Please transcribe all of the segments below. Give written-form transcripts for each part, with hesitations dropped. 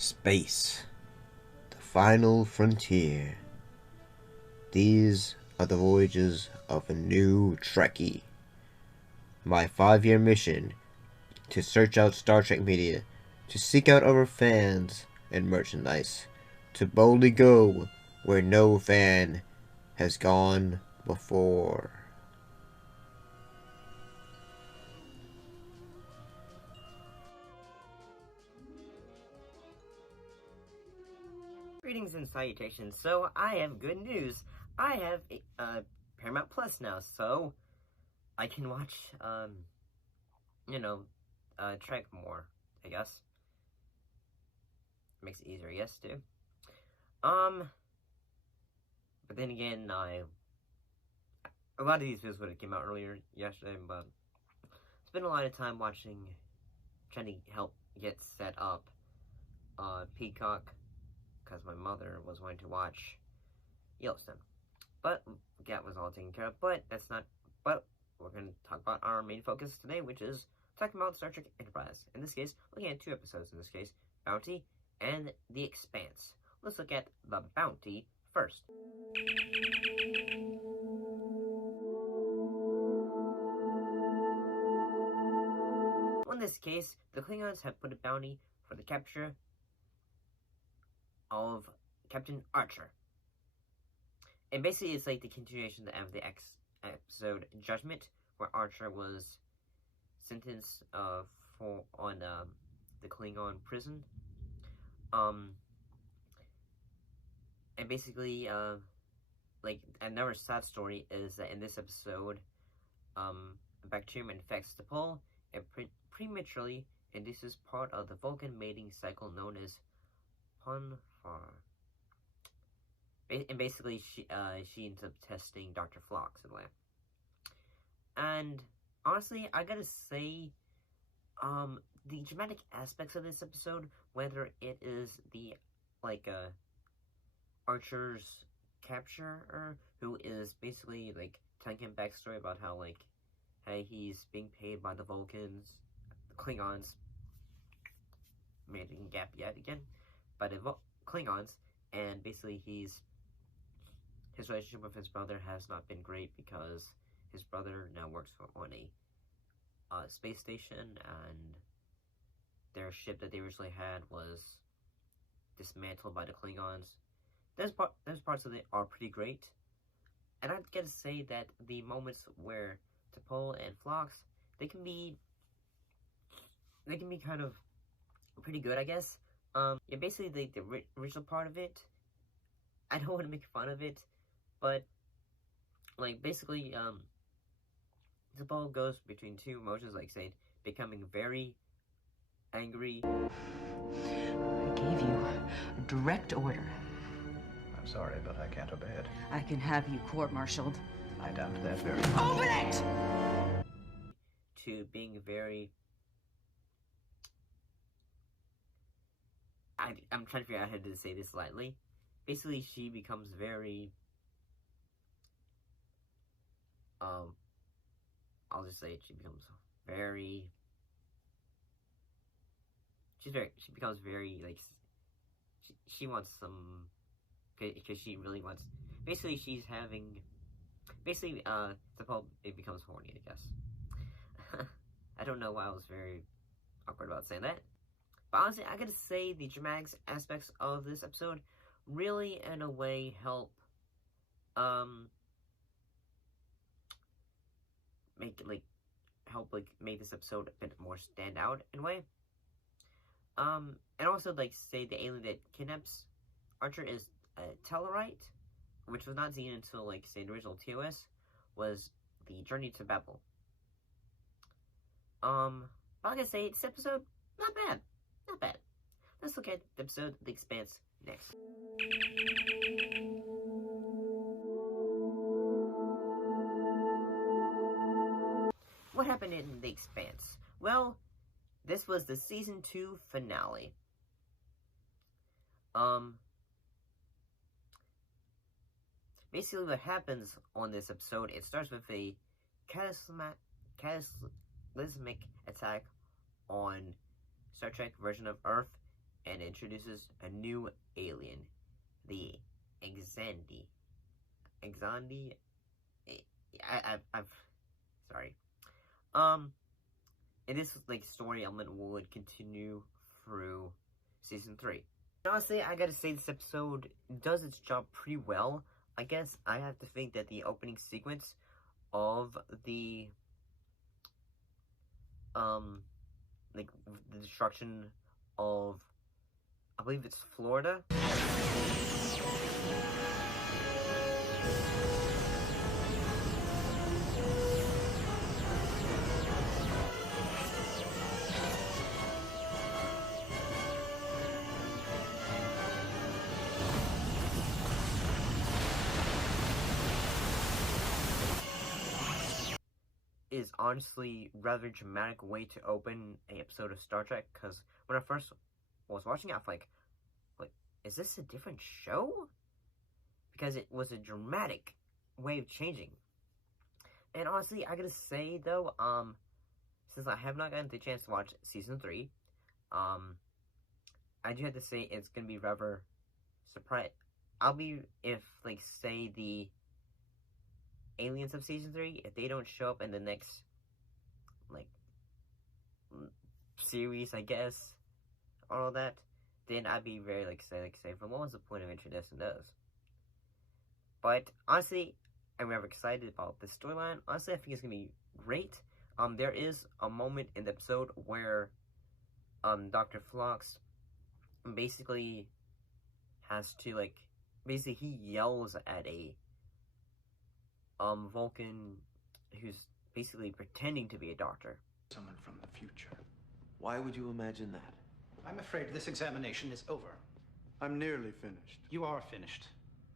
Space, the final frontier. These are the voyages of a new Trekkie. My 5-year mission to search out Star Trek media, to seek out our fans and merchandise, to boldly go where no fan has gone before. Greetings and salutations. So I have good news. I have Paramount Plus now, so I can watch Trek more, I guess. Makes it easier, yes, too. But then again, a lot of these videos would have came out earlier yesterday, but spent a lot of time trying to help get set up Peacock, because my mother was going to watch Yellowstone. But that was all taken care of. But we're going to talk about our main focus today, which is talking about Star Trek Enterprise. In this case, looking at 2 episodes in this case, Bounty and The Expanse. Let's look at the Bounty first. In this case, the Klingons have put a bounty for the capture of Captain Archer. And basically, it's like the continuation of the episode Judgment, where Archer was sentenced on the Klingon prison. And basically, like another sad story is that in this episode, a bacterium infects the pole and prematurely induces part of the Vulcan mating cycle known as Ponfar. And basically, she ends up testing Dr. Phlox in the lab. And honestly, I gotta say, the dramatic aspects of this episode, whether it is the Archer's capture, who is basically telling him backstory about how hey, he's being paid by the Vulcans, the Klingons, making gap yet again, by the Klingons, and basically his relationship with his brother has not been great because his brother now works on a space station, and their ship that they originally had was dismantled by the Klingons. Those parts of it are pretty great, and I'd gotta say that the moments where T'Pol and Phlox, they can be kind of pretty good, I guess. Yeah, basically the original part of it, I don't want to make fun of it, but basically T'Pol goes between 2 emotions, say becoming very angry. I gave you a direct order. I'm sorry, but I can't obey it. I can have you court-martialed. I doubt that very much. Open it! To being very... I'm trying to figure out how to say this lightly. Basically, she becomes very... I'll just say it, she becomes very... She becomes very, she wants some... Because she really wants... Basically, she's having... Basically, it becomes horny, I guess. I don't know why I was very awkward about saying that. But honestly, I gotta say, the dramatic aspects of this episode really, in a way, help, make this episode a bit more stand out, in a way. And also, say the alien that kidnaps Archer is Tellarite, which was not seen until, say, the original TOS, was the Journey to Babel. But like I say, this episode, not bad. Not bad. Let's look at the episode The Expanse next. What happened in The Expanse? Well, this was the Season 2 finale. Basically what happens on this episode, it starts with a cataclysmic attack on Star Trek version of Earth, and introduces a new alien, the Xindi. Xindi? I've sorry. And this like story element would continue through season 3. Honestly, I gotta say this episode does its job pretty well. I guess I have to think that the opening sequence of the like the destruction of, I believe it's Florida. Is honestly rather dramatic way to open an episode of Star Trek, because when I first was watching it, I was like, is this a different show? Because it was a dramatic way of changing. And honestly, I gotta say though, since I have not gotten the chance to watch season 3, I do have to say it's gonna be rather surprised. I'll be, if like say the aliens of season 3, if they don't show up in the next like series, I guess, all that, then I'd be very like say from what was the point of introducing those? But honestly, I'm rather excited about this storyline. Honestly, I think it's gonna be great. There is a moment in the episode where Dr. Phlox basically has to basically he yells at a Vulcan who's basically pretending to be a doctor. Someone from the future. Why would you imagine that? I'm afraid this examination is over. I'm nearly finished. You are finished.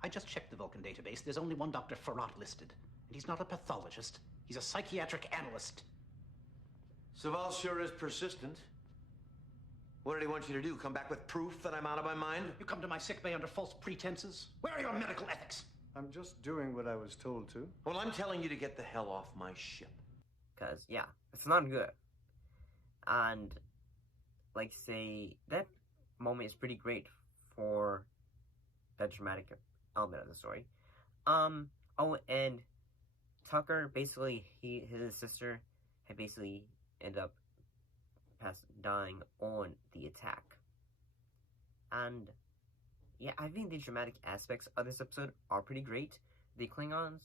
I just checked the Vulcan database. There's only one Dr. Farrat listed. And he's not a pathologist. He's a psychiatric analyst. Saval sure is persistent. What did he want you to do? Come back with proof that I'm out of my mind? You come to my sickbay under false pretenses? Where are your medical ethics? I'm just doing what I was told to. Well, I'm telling you to get the hell off my ship. Because, yeah, it's not good. And, say, that moment is pretty great for that dramatic element of the story. Oh, and Tucker, basically, his sister had basically ended up dying on the attack. And, yeah, I think the dramatic aspects of this episode are pretty great. The Klingons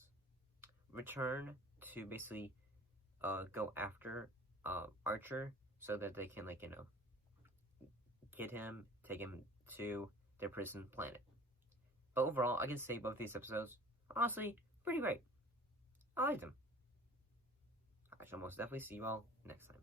return to basically go after Archer so that they can, get him, take him to their prison planet. But overall, I can say both these episodes, honestly, pretty great. I liked them. I shall most definitely see you all next time.